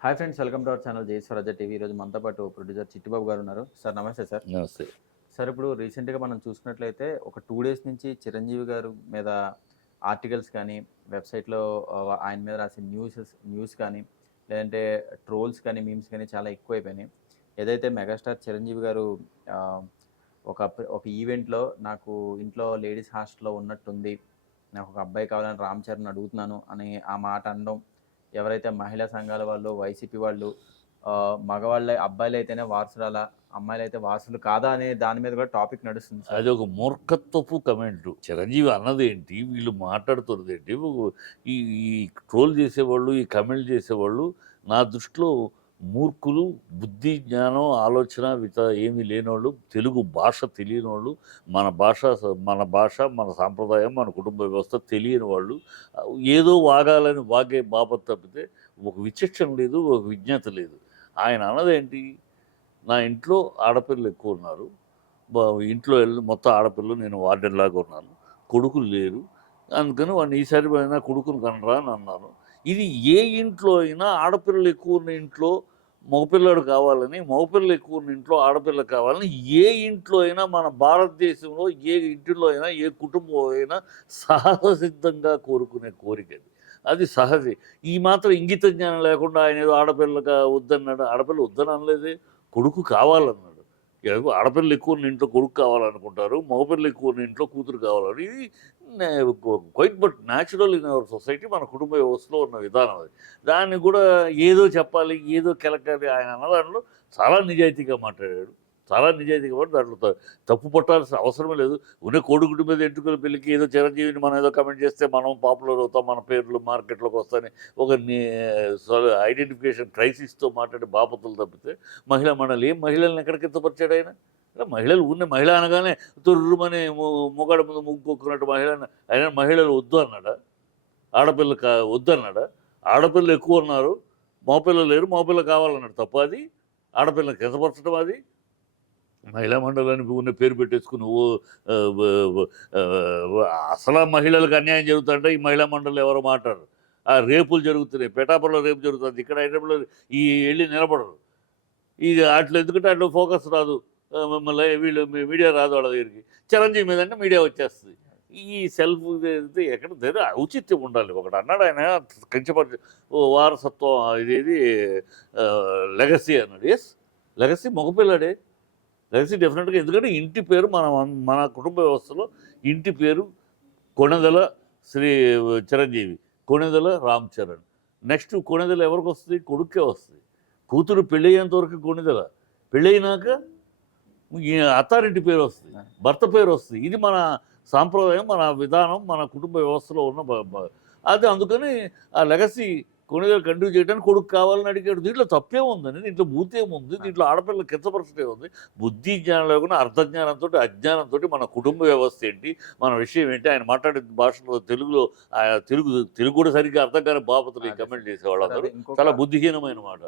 Hi friends, welcome to our channel జై TV. ఈరోజు మనతో పాటు ప్రొడ్యూసర్ చిట్టిబాబు గారు ఉన్నారు. సార్ నమస్తే సార్. నమస్తే. సార్, ఇప్పుడు రీసెంట్గా మనం చూసుకున్నట్లయితే ఒక 2 డేస్ నుంచి చిరంజీవి గారు మీద ఆర్టికల్స్ కానీ, వెబ్సైట్లో ఆయన మీద రాసే న్యూస్ కానీ, లేదంటే ట్రోల్స్ కానీ, మీమ్స్ కానీ చాలా ఎక్కువైపోయినాయి. ఏదైతే మెగాస్టార్ చిరంజీవి గారు ఆహ్, ఒక ఒక ఈవెంట్‌లో నాకు ఇంట్లో లేడీస్ హాస్టల్‌లో ఉన్నట్టుంది, నాకు ఒక అబ్బాయి కావాలని రామ్ చరణ్ అడుగుతున్నాను అని ఆ మాట అనడం. ఎవరైతే మహిళా సంఘాల వాళ్ళు, వైసీపీ వాళ్ళు మగవాళ్ళే అబ్బాయిలైతేనే వారసురాలా, అమ్మాయిలైతే వారసులు కాదా అనే దాని మీద కూడా టాపిక్ నడుస్తుంది సార్. అది ఒక మూర్ఖత్వపు కమెంటు. చిరంజీవి అన్నదేంటి? వీళ్ళు మాట్లాడుతున్నదేంటి? ఈ ఈ ట్రోల్ చేసేవాళ్ళు, ఈ కమెంట్ చేసేవాళ్ళు నా దృష్టిలో మూర్ఖులు, బుద్ధి, జ్ఞానం, ఆలోచన ఏమీ లేనోళ్ళు, తెలుగు భాష తెలియనోళ్ళు, మన భాష, మన సాంప్రదాయం, మన కుటుంబ వ్యవస్థ తెలియని వాళ్ళు. ఏదో వాగాలని వాగే బాపత్ తప్పితే ఒక విచక్షణ లేదు, ఒక విజ్ఞత లేదు. ఆయన అన్నదేంటి? నా ఇంట్లో ఆడపిల్లలు ఎక్కువ ఉన్నారు. ఇంట్లో మొత్తం ఆడపిల్లలు, నేను వార్డెన్‌లాగా ఉన్నాను. కొడుకులు లేరు. అందుకని వాడిని ఈసారి అయినా కొడుకుని కనరా అని అన్నాను. ఇది ఏ ఇంట్లో అయినా ఆడపిల్లలు ఎక్కువ ఉన్న ఇంట్లో మగపిల్లాడు కావాలని, మగపిల్లలు ఎక్కువ ఉన్న ఇంట్లో ఆడపిల్ల కావాలని ఏ ఇంట్లో అయినా, మన భారతదేశంలో ఏ ఇంటిలో అయినా, ఏ కుటుంబం అయినా సహజసిద్ధంగా కోరుకునే కోరిక అది. అది సహజే. ఈ మాత్రం ఇంగిత జ్ఞానం లేకుండా ఆయన ఏదో ఆడపిల్లగా వద్దన్నాడు. ఆడపిల్ల వద్దని అనలేదే. కొడుకు కావాలన్నాడు. ఆడపిల్లలు ఎక్కువ ఉన్న ఇంట్లో కొడుకు కావాలనుకుంటారు, మగపిల్లలు ఎక్కువ ఉన్న ఇంట్లో కూతురు కావాలని. ఇది quite but natural in our society, మన కుటుంబ వ్యవస్థలో ఉన్న విధానం అది. దాన్ని కూడా ఏదో చెప్పాలి, ఏదో కెలకాలి ఆయన అన్నదాంట్లో చాలా నిజాయితీగా మాట్లాడాడు. చాలా నిజాయితీగా మాట్లాడి దాంట్లో తప్పు పట్టాల్సిన అవసరమే లేదు. ఉన్న కోడిగుడ్డు మీద ఎంటుకల పెళ్ళికి ఏదో చిరంజీవిని మనం ఏదో కమెంట్ చేస్తే మనం పాపులర్ అవుతాం, మన పేర్లు మార్కెట్లోకి వస్తాయని ఒక ఐడెంటిఫికేషన్ క్రైసిస్తో మాట్లాడే బాపతులు తప్పితే మహిళా మండలి మహిళల్ని ఎక్కడ కించపరిచాడు ఆయన? మహిళలు ఉన్న మహిళ అనగానే తొర్రుమని మొగాడ ముందు ముగ్గుకున్నట్టు ఆయన మహిళలు వద్దు అన్నాడా? ఆడపిల్ల వద్దు అన్నాడా? ఆడపిల్లలు ఎక్కువ ఉన్నారు, మగపిల్లలు లేరు, మగపిల్ల కావాలన్నాడు. తప్ప అది ఆడపిల్లని కించపరచడం. అది మహిళా మండలానికి ఉన్న పేరు పెట్టేసుకుని అసలు మహిళలకు అన్యాయం జరుగుతుంటే ఈ మహిళా మండలి ఎవరో మాట్లాడరు. ఆ రేపులు జరుగుతున్నాయి, పెటాపల్లో రేపు జరుగుతుంది, ఇక్కడ హైదరాబాద్లో ఈ వెళ్ళి నిలబడరు. ఇది అట్లా ఎందుకంటే అట్లా ఫోకస్ రాదు, మిమ్మల్ని వీళ్ళు మీడియా రాదు వాళ్ళ దగ్గరికి. చిరంజీవి మీద అంటే మీడియా వచ్చేస్తుంది. ఈ సెల్ఫ్ ఎక్కడ దగ్గర ఔచిత్యం ఉండాలి. ఒకటి అన్నాడు ఆయన, కంచపరిచి వారసత్వం ఇదేది లెగసీ అన్నాడు. Yes, legacy మగపిల్లాడే. లెగసీ డెఫినెట్గా. ఎందుకంటే ఇంటి పేరు మన కుటుంబ వ్యవస్థలో ఇంటి పేరు కొణిదెల శ్రీ చిరంజీవి, కొణిదెల రామ్ చరణ్. నెక్స్ట్ కొణిదెల ఎవరికి వస్తుంది? కొడుకే వస్తుంది. కూతురు పెళ్ళయ్యేంత వరకు కొణిదెల, పెళ్ళయినాక అత్తారింటి పేరు వస్తుంది, భర్త పేరు వస్తుంది. ఇది మన సాంప్రదాయం, మన విధానం, మన కుటుంబ వ్యవస్థలో ఉన్న అది. అందుకని ఆ లెగసీ కొణిదెలు కంటిన్యూ చేయడానికి కొడుకు కావాలని అడిగాడు. దీంట్లో తప్పే ఉందని, దీంట్లో భూతేముంది, దీంట్లో ఆడపిల్లల కించపరచటే ఉంది. బుద్ధి జ్ఞానం లేకుండా అర్ధజ్ఞానంతో, అజ్ఞానంతో మన కుటుంబ వ్యవస్థ ఏంటి, మన విషయం ఏంటి, ఆయన మాట్లాడే భాషలో తెలుగులో తెలుగు కూడా సరిగ్గా అర్థం కాని బాపతులు ఈ కమెంట్ చేసేవాళ్ళు అందరూ. చాలా బుద్ధిహీనమైన మాట.